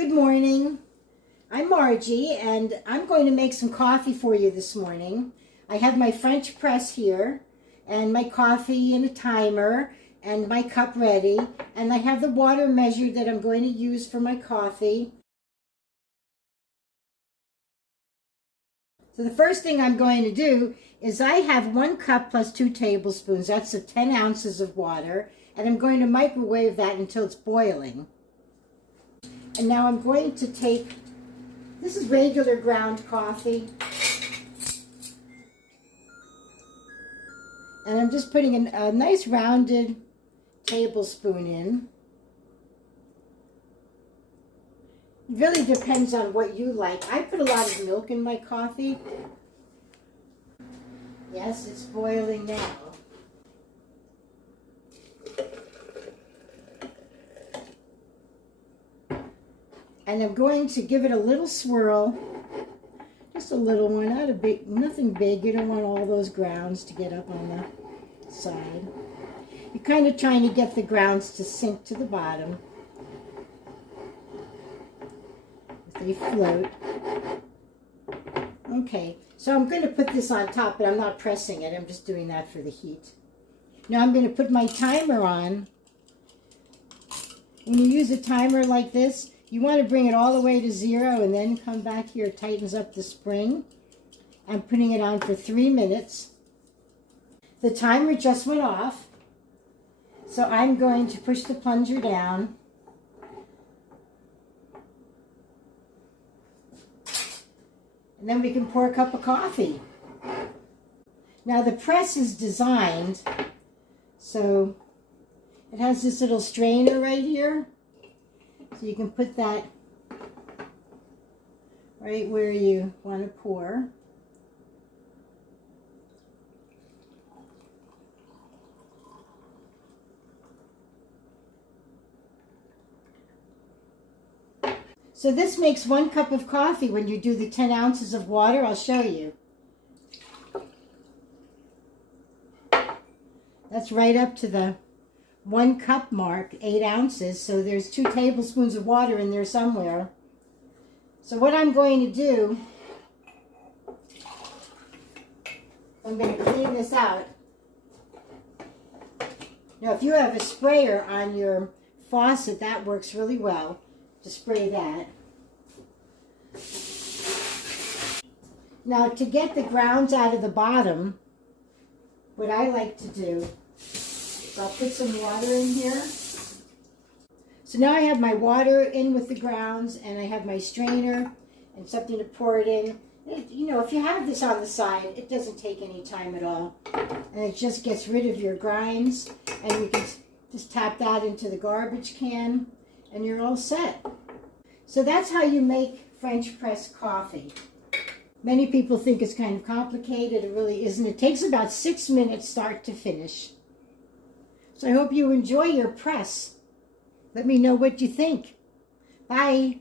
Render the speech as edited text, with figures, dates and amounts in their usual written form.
Good morning. I'm Margie, and I'm going to make some coffee for you this morning. I have my French press here, and my coffee and a timer, and my cup ready, and I have the water measured that I'm going to use for my coffee. So the first thing I'm going to do is I have 1 cup plus 2 tablespoons. That's 10 ounces of water, and I'm going to microwave that until it's boiling. And now I'm going to take, this is regular ground coffee, and I'm just putting a nice rounded tablespoon in. It really depends on what you like. I put a lot of milk in my coffee. Yes, it's boiling now. And I'm going to give it a little swirl, just a little one, not a big, nothing big. You don't want all those grounds to get up on the side. You're kind of trying to get the grounds to sink to the bottom. They float. Okay, so I'm going to put this on top, but I'm not pressing it. I'm just doing that for the heat. Now I'm going to put my timer on. When you use a timer like this, you want to bring it all the way to 0 and then come back here. It tightens up the spring. I'm putting it on for 3 minutes. The timer just went off, so I'm going to push the plunger down. And then we can pour a cup of coffee. Now the press is designed so it has this little strainer right here. So you can put that right where you want to pour. So this makes 1 cup of coffee when you do the 10 ounces of water. I'll show you. That's right up to the 1 cup mark, 8 ounces. So there's 2 tablespoons of water in there somewhere. So what I'm going to do, I'm going to clean this out. Now if you have a sprayer on your faucet, that works really well. To spray that. Now to get the grounds out of the bottom, what I like to do is I'll put some water in here. So now I have my water in with the grounds, and I have my strainer and something to pour it in. You know, if you have this on the side, it doesn't take any time at all. And it just gets rid of your grinds, and you can just tap that into the garbage can, and you're all set. So that's how you make French press coffee. Many people think it's kind of complicated. It really isn't. It takes about 6 minutes start to finish. So I hope you enjoy your press. Let me know what you think. Bye.